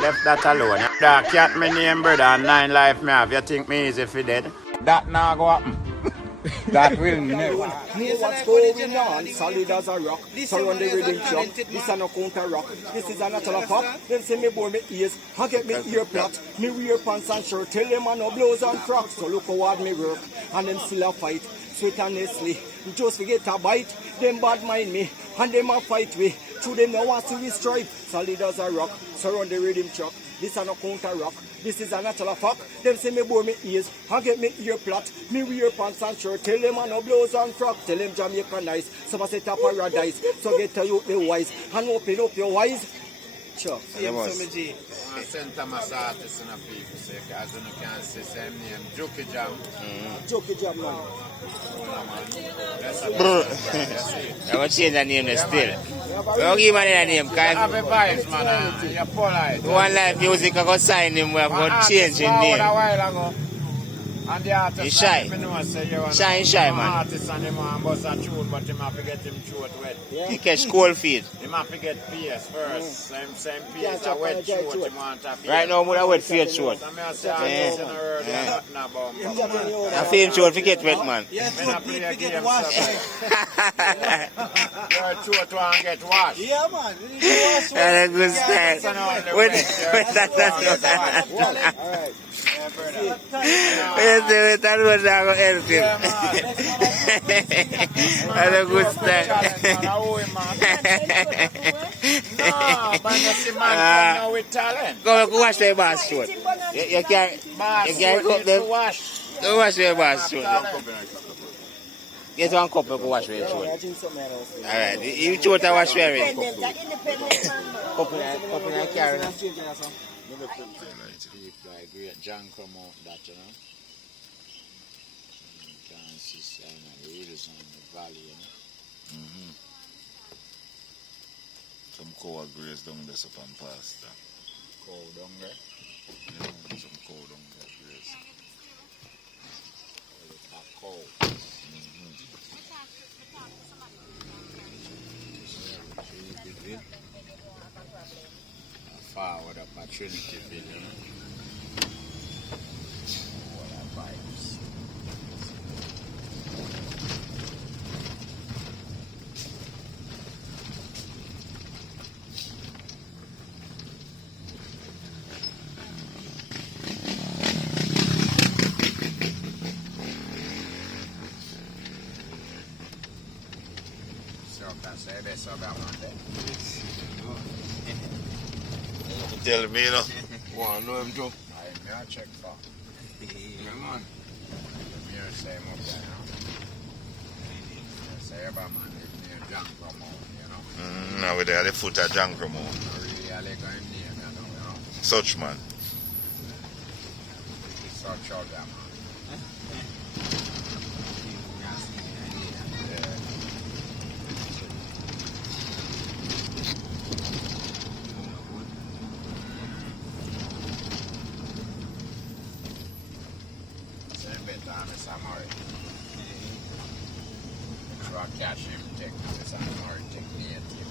Left that alone. That cat me name brother and 9 life me have. You think me easy for dead? That now go happen. That will never. What's going on? Solid as a rock. Surround the rhythm truck. This is no counter rock. This is a natural pop. Them say me bore me ears. I get me ear plot. Me wear pants and shirt. Tell them I no blows and frocks. So look how hard me work. And them still a fight. Sweet and Nestle. Just forget a bite. Them bad mind me. And them a fight me. Through them no want to we strive. Solid as a rock. Surround the rhythm truck. This is no counter rock. This is a natural fuck. Them say me bore me ears. I get me ear plot. Me wear pants and shirt. Tell them I no blows and frocks. Tell them Jamaica nice. Some say top paradise. So get to you the wise. And open up your eyes. Sure. St. Thomas artist and people say, as you can see, same name, Jokey Jam. Jokey Jam, man. I'm going to change the name still. We'll give him a name. Have a vibes, man. You're polite. One life music, I got sign him. We have got change his name. A while ago. And the artist, he's shy. Shy, man. Artist and him and bust a tune, but him have to get him throat wet. He catch cold feet. Him have to get PS first. Same PS, a wet throat. Him want a PS. Right now, I'm wet feet throat. I say, artists in the world, they're nothing about him. I feel throat to get wet, man. Yeah, throat need to get washed. Your throat want get washed. Yeah, man. That's a good style. Alright. That was not going to help him. That's a good style. No, but you see man come now with talent. Go wash the boss throat. You can't go up there. Go wash the boss throat. Get one cup and go wash your throat. Alright, you throat and wash your cup. Cup in a carry now. Like great junk come out that, you know. You can see sign of the hills on the valley, you know. Some cow graze down there up and past that. Cow down there? Yeah, some cow down there graze. A cow. Forward up at Trinityville, you know. What a vibes. So that's it, that's about Monday. Tell me, you know. Want to know him too? I check for. Come on. Here say him up there, you know. Say about man, it's near junk from out, you know. Now we're there at the foot of John Cromo. Not really, I like him name, you know. Such man. Such out there, man. Catch him, take this and or take me at him.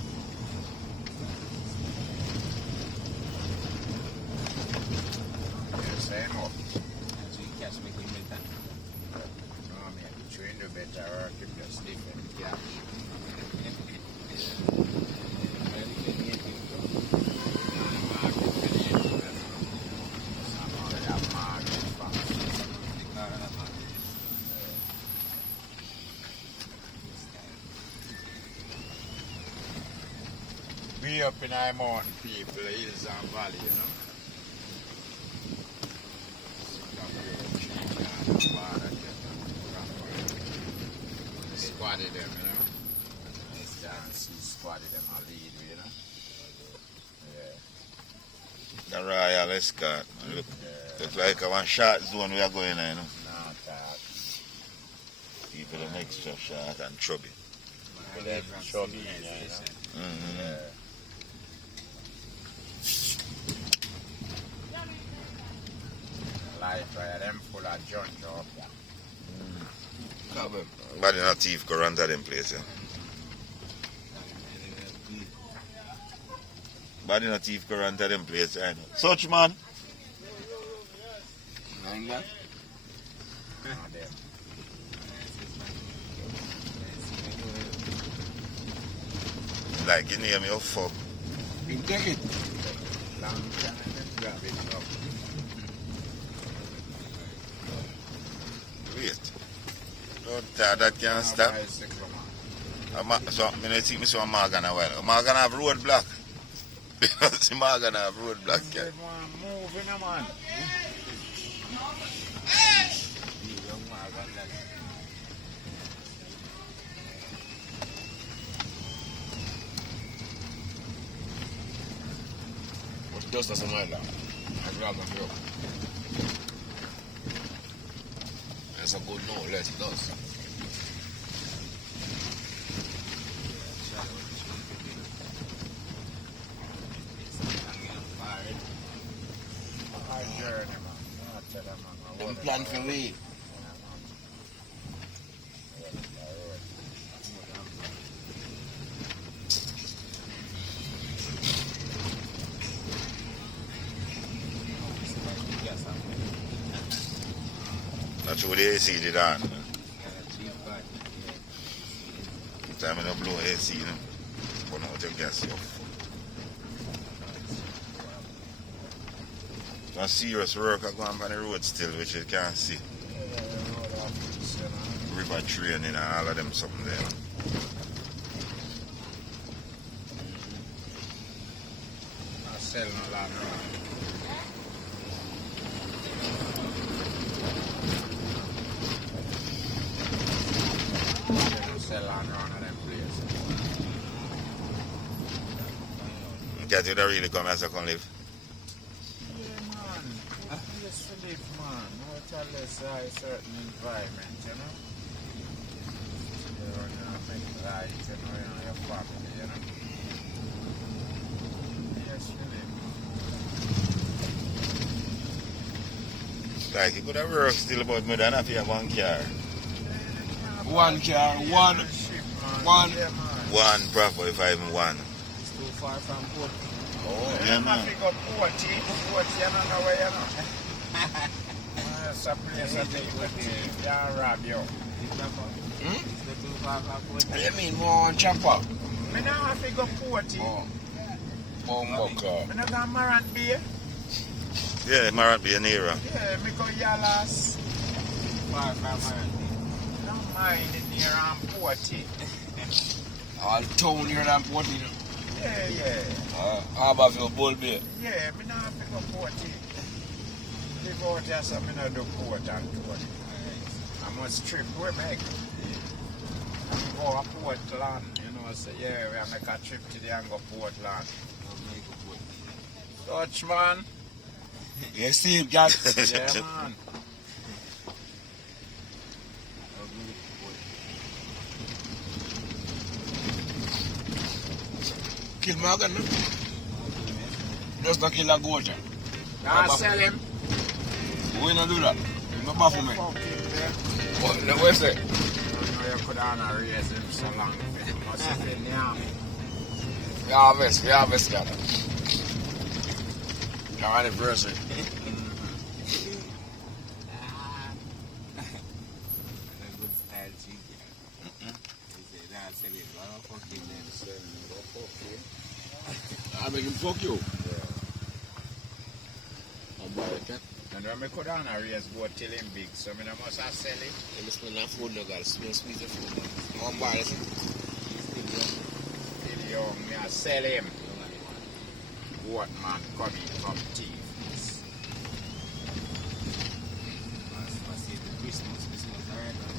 Same up. So you catch me him better. No, I mean, train you better or keep your stiff and catch. We up in our mountain people, the hills and valley, you know. Squatted them, you know. Nice dance, squatted them and lead, you know. Yeah. The Royal Escort, man. Look like a one short zone we are going in, you know. Not that. People them extra short and chubby. People them chubby, you know. Yeah. Life, right? Them full of junk up there. But in a thief go run to them place, yeah. Bad enough thief current to them place right now. Such man. Like you name your fuck. You take it. Long time grab it up. Wait. Don't that can't stop. So I think me saw Morgan a while. Morgan have roadblock. See Morgan have roadblock. Yeah. Moving a man. But just as a mile, I grab my girl. That's a good no, less it does. Them plan for we. That's what they AC did on. Time I blow AC, but now the gas off. Some serious work are going on the road still, which you can't see. River train and all of them something there. I sell no land around. Sell land around them places. That you don't really come as I can live. Just to live, man. No tell us a certain environment, you know. You know, make right, you know, your family, you know. Yes, you live. Like you could have worked still about more than if you have one car. One car, one. One proper if I even one. It's too far from Port. Oh, yeah, man. I think of Porty, you don't know where you know. It's a place I think with you rob you. You mean more on Champa? I now have to go Porty. I not go Marant Bay. Yeah, Marant Bay nearer. Yeah, I go Yalas. Far from Marant Bay. Don't mind it near on Porty. All town here than Port, you know. Yeah. How about your Bull Bay? Yeah, I now have to go Porty. Live out here, so I don't do Port and Port. I must trip with me. I go to Portland, you know, so yeah, we make a trip today and go Portland. Dutch man. You see him, Jack? Yeah, man. Kill Morgan, no? Just to kill a goat. I sell him. We don't do that. No baffle me. What What is it? I know you could have raised him so long. Must have been young. We harvest that. Your anniversary. I make him fuck you. I'm Bawdacat. And when I could have raised goat till him big, so I must have sell it. You smell that food, no girl. Smell sweet food. I'm Bawdacat. Till young, I sell him. Goat man coming from thief.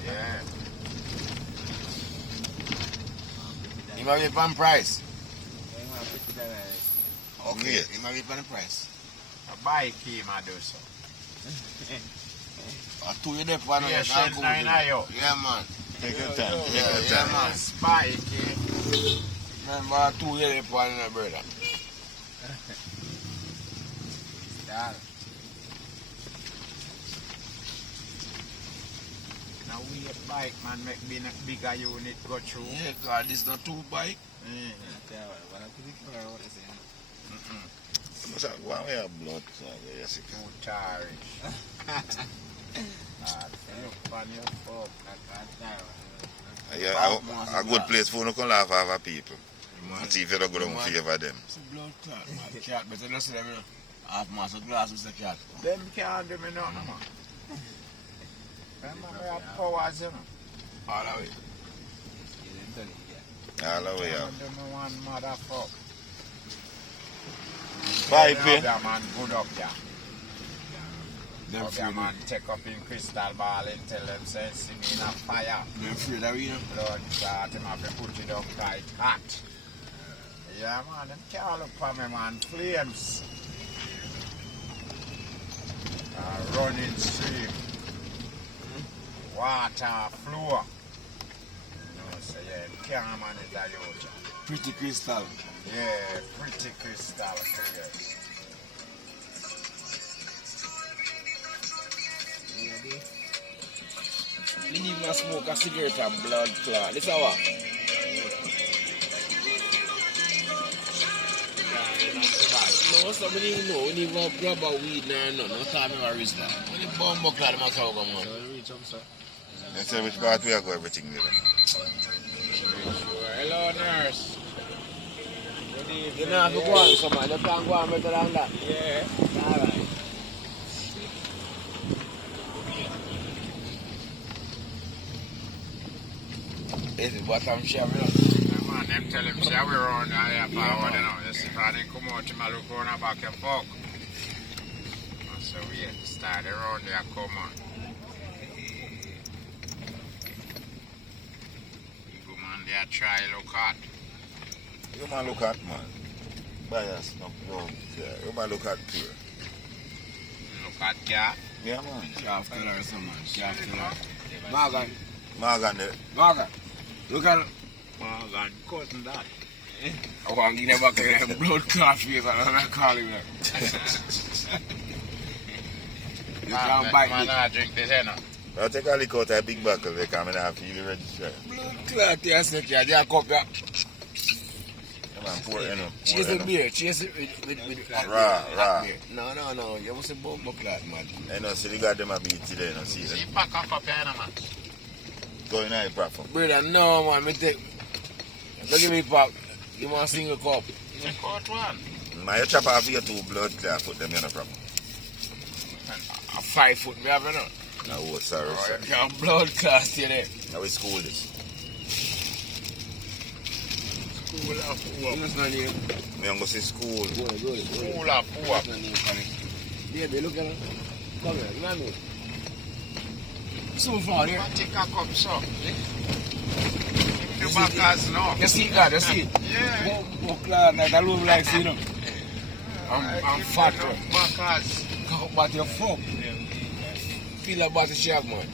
Yeah. You might be pan price. Okay. You might be pan price. A bike him I do so. I told you that one. Yeah, shed nine ayo. Yeah, man. Take your time. Take your Yeah, time. man. Bike, Man, I told you that one, brother. Now we a bike man make bigger unit go through. Yeah, God, this not too bike. Why we have blood? Yes, Too tarish. Look on your folk. a good place for you to laugh at other people. And see if you don't go down and favor them. It's a blood clot, man. Cat, but you don't see them, you know. Half master glass with the cat. Them can't do me nothing, man. Remember, we have powers, you know. All the way. All the way up. Do me one motherfucker. Bye, That man good up there. Them Up there, man, take up in crystal ball and tell them, say, see me in a fire. Them afraid of you, know. Blood clot, him have to put it up tight, hot. Yeah, man, them can't look for me, man. Flames. Running stream. Water flow. You know, so yeah, him can't manage that youth. Pretty crystal. Yeah, pretty crystal clear. Me even smoke a cigarette and blood clot. This how what? No, somebody even know. When you grab a weed now, no time in my wrist now. When you bomb buck like my cow come on. They say which part we are going, everything there. Hello, nurse. Good evening. You know, if you go on somewhere, you can't go on better than that. Yeah. Alright. This is what I'm sharing. Yeah, man, them tell him, say, we run here forward, you know. You see, if I didn't come out, him look on the back and fuck. So we start around there, come on. You go, man, there, try look hot. You man look at man. Bias, no blood. Yeah. You man look at pure. Look at cat. Yeah, man. Shaft killer or something. Shaft killer. Morgan. Morgan there. Morgan. Look at it. Morgan, cutting that. I want to give them back a blood clot face. I don't know call him that. You can't bite man, me. I drink this, you know. I'll take a lick out of a big buckle. They come and have to feel register. Blood clot, yes, they are cup, yeah. Yeah, man, pour it, you know. Chase the beer, chase it with Raw. beer. No. You must have bomb clot, man. You know, see, they got them a beat today, you know, see See, them. pack up up here, you know, man. Going out, platform. Brother, no, man, me take. Don't give me pop. Give me a single cup. Take out one. Man, you chop off your two blood clot, put them in a problem. A 5 foot, me have you know. No, sorry, Oh, sorry. you can't blood clot still there. Now we school this. Cool up, You must not hear. Me going to see school. Go. cool up, cool up. Baby, look at her. Come here, look at me. So far, there. Take a cup, so. The backers now. You see that, you see? Yeah. Bomb clot, like I look like, you know. I'm fat, bro. Backers. Go back your fuck. Feel about the shack, man.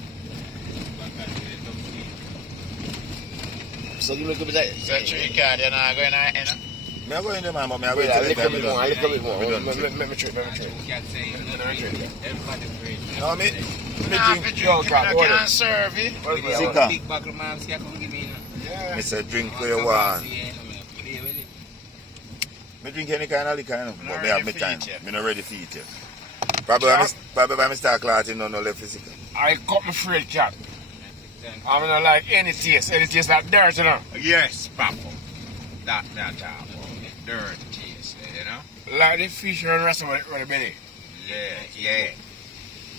So give me a bit of that. So, 3 card, you're not going to, you know? Me go in there, man, but me going Wait, to a the little bit more, a little bit more. We done. Let me try. No, me Nah, drink. if you Yo, drink, Cap, you order. can't serve it. Sika. Big buckle man, see I come give me Yeah. Me say drink what you want. Me drink any kind of liquor, you know, but me have me time. Me not ready for it yet. Probably when I start clotting, no left physical. I cut my afraid cat. I mean, I like any taste like dirt, you know. Yes, Papa. That talk. Dirty taste, you know? Like the fish run rest with the belly. Yeah.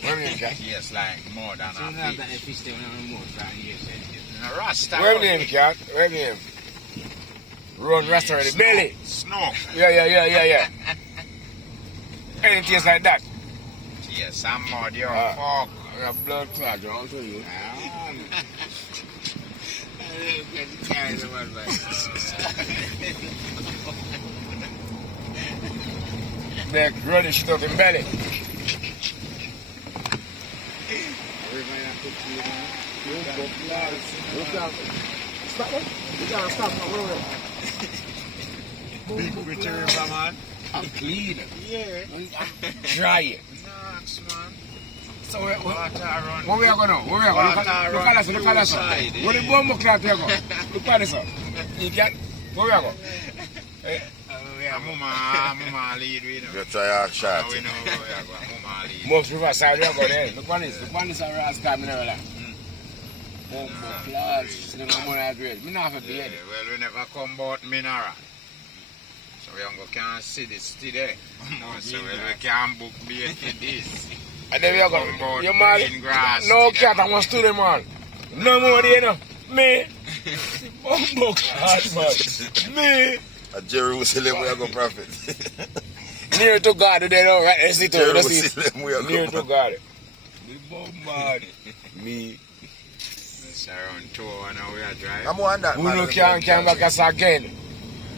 What do you mean, cat? Yes, like more than So a now that fish. fish there when I'm more trying to A Rasta. Where the name, cat? Where the name? Run rest with the belly. Snow. Yeah. Any taste like that. Yes, I'm more your fuck. I got blood clot, I'll tell you. They're running shit out in belly. Stop it. You gotta stop Big river, man. I'm clean. Yeah. I'm dry. Nuts, man. So Water run. where we are going now? Where we are going? Look at this. Where the bomb clock you go? Look at this. You get where we are going? Mama lead, we know. You try act shot. We know where we are going. Mama lead. Most riverside we go there. Look on this. Look on this a rascal, me never like. Oh, class. See them money I grade. Me not have a beard. Well, we never come about mineral. So we can't see this today. So we can't book beer for this. And then we are going. About You man. green grass. No cat, I want to them man. No more there, no. Me. Bumbo class, man. Me. At Jerusalem we are going profit. Near to God, they know, right? Let's see to it. Let's see. Jerusalem we are Near going to profit. God. Me bombard. Me. It's around 2 and now we are driving. I'm on that, Who man. no can back us again?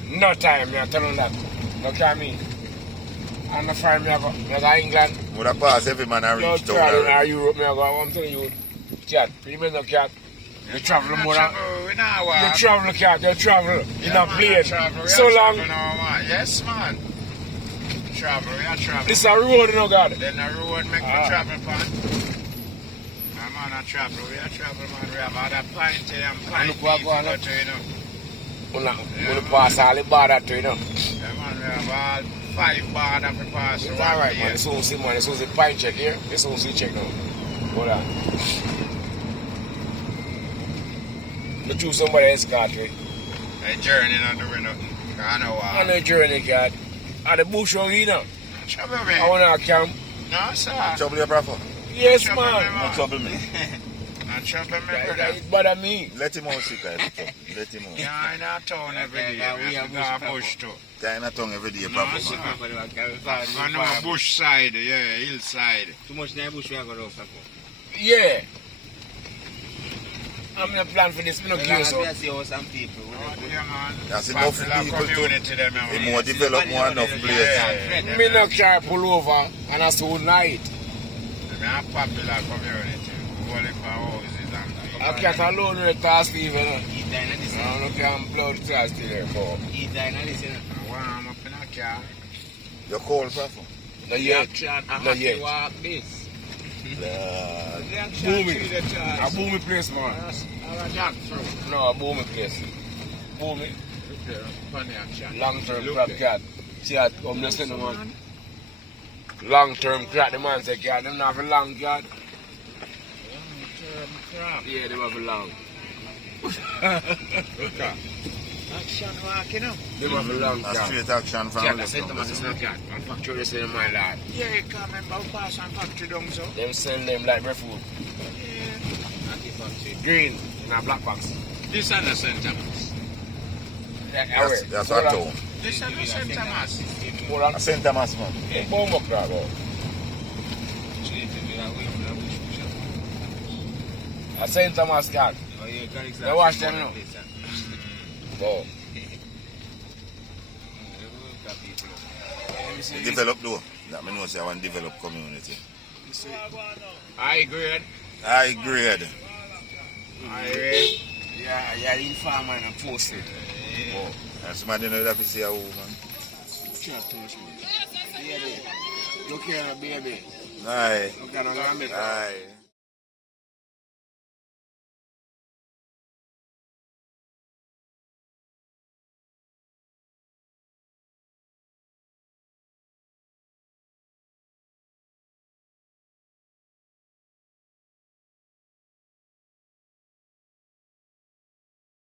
No time, me I tell you that. No can me. And the friend me I go to England. Would have passed every man and No reach town travel in already. Europe, me I go. I'm telling you, cat. Remember no cat. You travel more than. We now walk. You travel, cat. You travel in a man, plane. travel. We So are long. travel now, man. Yes, man. Travel, we are traveling. This a road, you know, God. Then the road make me travel, man. My man, I travel. We are travel, man. We have other pint and pint Look what beef, go on, but, you know. We'll pass all the border to you know. Yeah, man, we have all 5 bar that we pass. It's alright, man. This one's the man. This one's the pint check here. This one's the check now. Hold on. You choose somebody else, cat, right? A journey not doing nothing. I know On the journey, cat. At the bush on you know. Trouble I me. want to camp. No, sir. Trouble your brother. Yes, Trouble me, man. No trouble me. No trouble me, That brother. it bother me. Let him out, sick. Let him out. Yeah, in our town every day. We have to go bush too. Guy in a tongue every day, No, brother. sir. man. I know bush side, yeah, hillside. Too much in the bush we are going to go. Yeah. I'm not plan for this. I'm not curious. I see how some people. Yeah, man. That's enough Popular people to community them, They man. more develop more enough place. Yeah. Me no care pull over and I still night. We are popular community. We only for houses and I can't alone with task even. Eat dine and this. I don't care blood task there for. Eat dine and this. warm up in a car. You're cold, brother. No yet. I Not yet. walk this. Lord. Booming. A booming place, man. Our jack through. No, a booming place. Booming. Look there, funny action. Long term crab cat. See that come this in the man. Long term crab, the man say cat, them not have a long cat. Long-term crap. Yeah, them have a long. Action walking up. Them have a long A cat. straight action from Cat, I the said to left. myself, no cat. I'm factory this in my lad. Yeah, you come and bow pass and factory down so. Them sell them like bread food. Yeah. Green in a black box. This is the St. Thomas. That's our town. This is the St. Thomas. Hold on. A St. Thomas, man. Bombo crab. Oh. A St. Thomas cat. They wash them now. Oh. Develop though. That me know say I want to develop community. High grade. High grade. High grade. Yeah, in farm and posted. Oh. And somebody know that if you see a woman. Look here, baby. Aye. Look at her, Aye.